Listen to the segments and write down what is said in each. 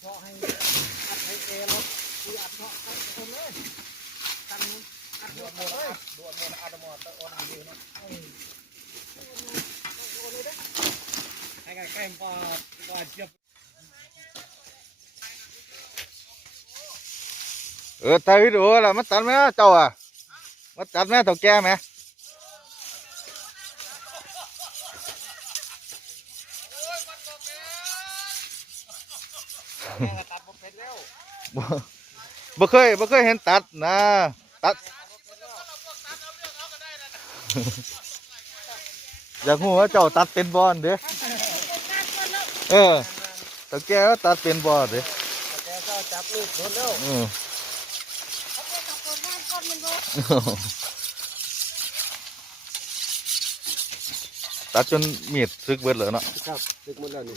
เพาะให้อัดให้เอรถคืออัดเพาะตั้งคนเลยตั้งอัดดรวนถโมเลนะยอัดดวนโมนะอัดหมดตะออนอยู่เนาะให้ใกล้ๆปอดปอดเจ็บเออถ่ายวิดีโอแล้วมาตัดไหมเจ้าอะมาตัดไหมเถ่าแก่ไหม แม่ก็ตัด บ่เป็นแล้วบ่บ่เคยบ่เคยเห็นตัดนะตัดอยากรู้ว่าเจ้าตัดเป็นบอลเด้อเออเถ่าแก่ว่าตัดเป็นบอลเด้อแต่แกก็จับลูกโดนแล้วเออตัดจนมีดซึกเบิดเลยเนาะครับตึกหมดแล้วนี่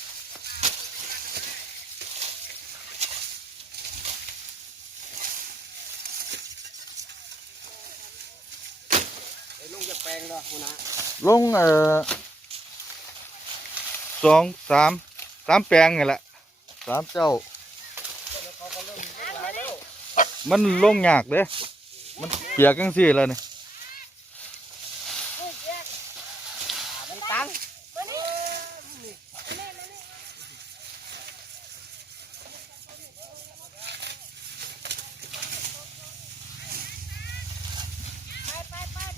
แปลงเนาะหัวหน้าลงเอ่อสองสามสามแปลงไงแหละสามเจ้าแล้วเขาก็เริ่มหลายแล้วมันลงยากเด้มันเปียกจังสี่เลยนี่มันตัง ไอ้เคยมีแบบนี้แบบนี้ ให้บอกเป็นหน้าเด้อ เ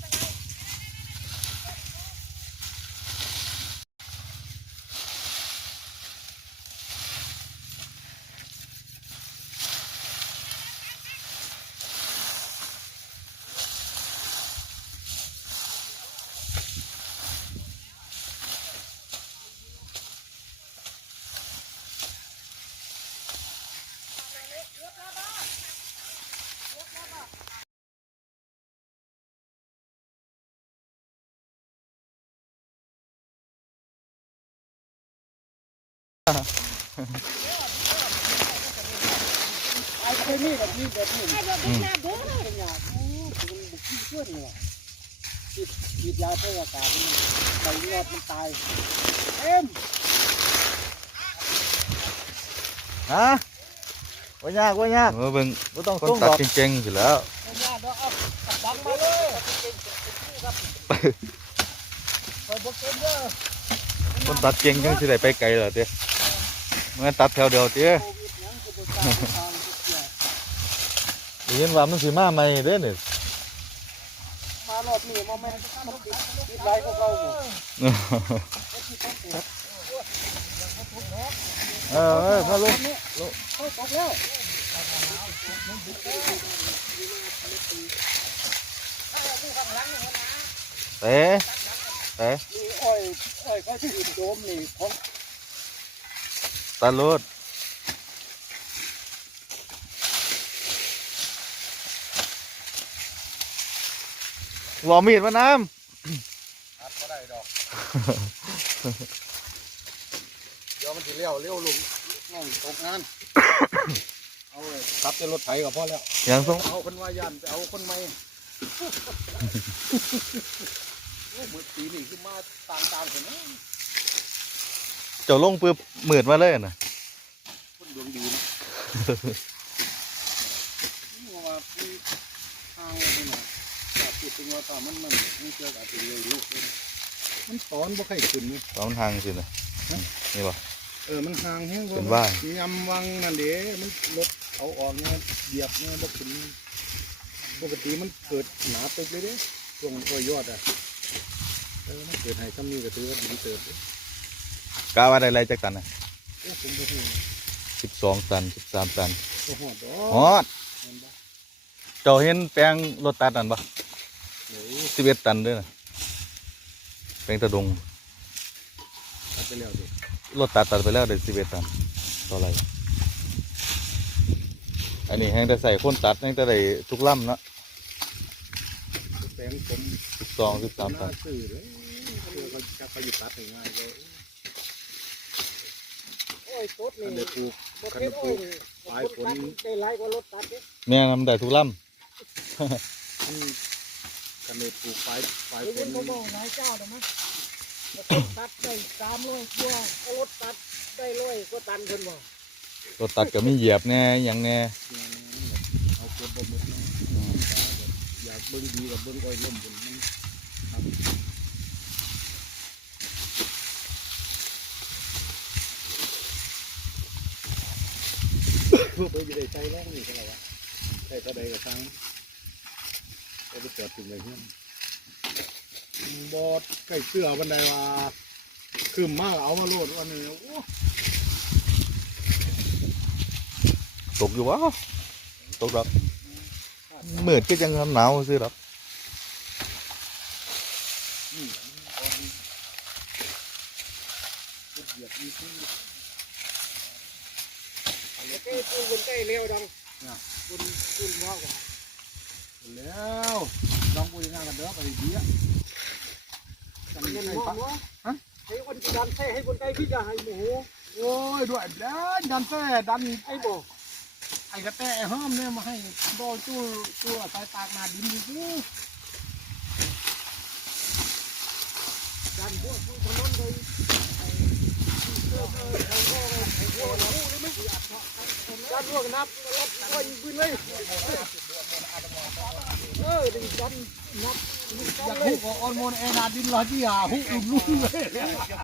ป็นยาโอ้มันบุกขี้เชื่อนี่ว่ะ ฉีดฉีดยาเพื่ออากาศมันใบยอดมันตายเต็มฮะว่ายากว่ายากเออเบิ่งไม่ต้องคนต้องตัดดอกเก่งๆสิแล้วไม่ยากดอกเอากระป๋องมาเลยไปบกเต็มเด้อคนตัดเก่งจังสิได้ไปไกลเหรอเต้ มันตัดแถวเดียวเต้โควิดยังจะไปตามทางทุกอย่างได้ยินว่ามันสิมาใหม่เด้อนี่มารอบนี้มาแม่นมันติดติดไรก็เก่าหมดเออเออมาลงโอ้ตกแล้วเตะเตะนี่อ้อยอ้อยเขาที่อินโดมนี่ของ ตัดรถหลอมีดมาน้อัดก็ได้ดอกเดี๋ยวมันจะเลี้ยวเลี้ยวลงน้องตกงาน เอาเลยตับจะรถไถก็พอแล้วำอย่างส่งเอาคนว่ายันไปเอาคนใหม่โอ้เหมือนปีนี้คือมาต่างๆเห็นไหม เจ้าลงปืบมืดมาเลยนะคนดวงดีนะนี่ว่ามีทางอะไรนะถ้าพูดถึงว่าตอนมันมันมันเจอกับตัวเลี้ยวลูกเลยมันตอนบ่ค่อยขึ้นนี่ตอนทางสินะนี่บ่ เออ มันห่างแห้งเป็นว่ายำวังนั่นเด้มันรถเอาออกเนี่ยเหยียบเนี่ยบ่ขึ้นปกติมันเกิดหนาตึกเลยเด้ช่วงกล้วยยอดอะเออมันเกิดให้คำนี้ก็ถือว่าดีเติบเด้ กาว่าได้ไรจากตันนะโอ้ผมก็พูดสิบสองตันสิบสามตันโอ้โหดอฮอดเห็นปะเจ้าเห็นแปลงรถตัดนั่นปะโอ้ยสิบเอ็ดตันเด้วยนะแปลงตะดงตัดไปแล้วดิรถตัดตัดไปแล้วได้สิบเอ็ดตันต่ออะไรไออันนี้แห้งแต่ใส่คนตัดแห้งแต่ได้ทุกลำเนาะแปลงผมสิบสองสิบสามหตัน้านสื่อเลยเออเขาจะไปหยุดตัดง่ายๆเลยโอ้ยต้นอันนี่เดียวปลูกบ่เก็บโอ้ยปลายฝนได้หลายกว่ารถตัดเด้แม่งนำได้ทุกลอืมกันเลยปลูกปลายปลายเดี๋ยวฝเพิ่นนบ่บอกนายเจ้าดอกมั้ยตัดได้300กว่าเอารถตัดได้ร้อยกว่าตันเพิ่นว่าำรถตัดก็มีเหยียบแน่หยังแน่เอาเก็บบ่หมดนะอยากเบิ่งดีกับเบิ่งอ้อยล้มบนมันครับ เพื่อไปอยู่ในใจแรงนี่ก็แล้ววะใช่ก็ได้ก็ทั้งไปไปจอดถึงเลยเพื่อนบอดไก่เสื้อบันไดว่าคืมมากเอามาโลดวันนี้โอ้ตกอยู่วะตกดอกมือนก็ยังหนาวซื้อดอก นี่ตอนเหยียบนี่ที่ แล้วก็ ปูคนใกล้เร็วดังคุณคุณว่าว่าแล้วน้องปุ้ยงานกันเด้อไปดีอะกันเงินให้ว่าปะว่าให้คนที่ดันแท้ให้คนใกล้พี่จะให้โมโหโอ้ยด้วยเด้นดันแท้ดันไอ้บ่ไอ้กระแตห้ามเนี่ยมาให้โดจู้จู้สายตากนาดินอยู่ดันพวกถนนเลยดันพวกนับรถก็ยิงปืนเลยเออดึงดันนับ อยากหุกออนโมนเอนาดินลอยที่หาหุกลุ่นลุ่มเลย